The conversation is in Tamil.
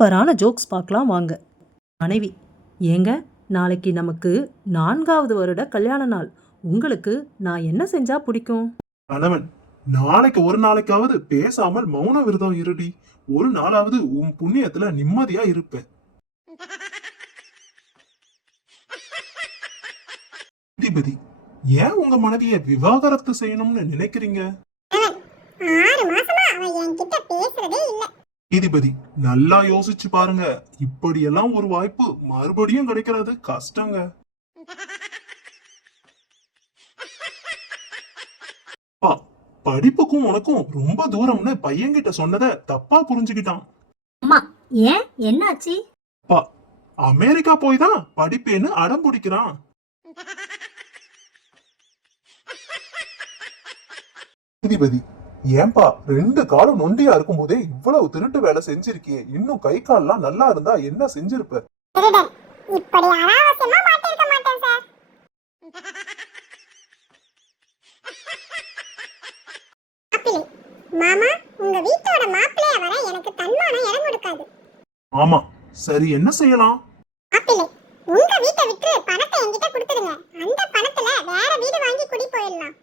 சூப்பரான ஜோக்ஸ் பார்க்கலாம் வாங்க. மனைவி: ஏங்க, நாளைக்கு நமக்கு 4வது வருட கல்யாண நாள். உங்களுக்கு நான் என்ன செஞ்சா பிடிக்கும்? கணவன்: நாளைக்கு ஒரு நாளைக்காவது பேசாமல் மௌன விரதம் இருடி. ஒரு நாளாவது உன் புண்ணியத்துல நிம்மதியா இருப்பேன். நீதிபதி: ஏன் உங்க மனைவிய விவாகரத்து செய்யணும்னு நினைக்கிறீங்க? நீதிபதி: நல்லா யோசிச்சு பாருங்க. இப்படியெல்லாம் ஒரு வாய்ப்பு மறுபடியும் கிடைக்கிறது கஷ்டங்க. படிப்புக்கும் உனக்கும் ரொம்ப தூரம்னு பையன்கிட்ட சொன்னத தப்பா புரிஞ்சுக்கிட்டான். அம்மா, ஏன் என்னாச்சு? அமெரிக்கா போய் தான் படிப்பேன்னு அடம் பிடிக்கிறான். நீதிபதி: ஏன்பா 2 காலம் நொண்டியா இருக்கும் போதே இவ்வளவு திருட்டு வேலை செஞ்சிருக்கியே, இன்னும் கை கால்லாம் நல்லா இருந்தா என்ன செஞ்சிருப்ப? மாமா, உங்க வீட்டோட மாப்பிள்ளையா வர எனக்கு தன்மானம் இடம் கொடுக்காது. ஆமா, சரி, என்ன செய்யலாம்? மாப்பிள்ளை, உங்க வீட்டை விட்டு பணத்தை என்கிட்ட கொடுத்துடுங்க. அந்த பணத்துல வேற வீடு வாங்கி குடி போயிடலாம்.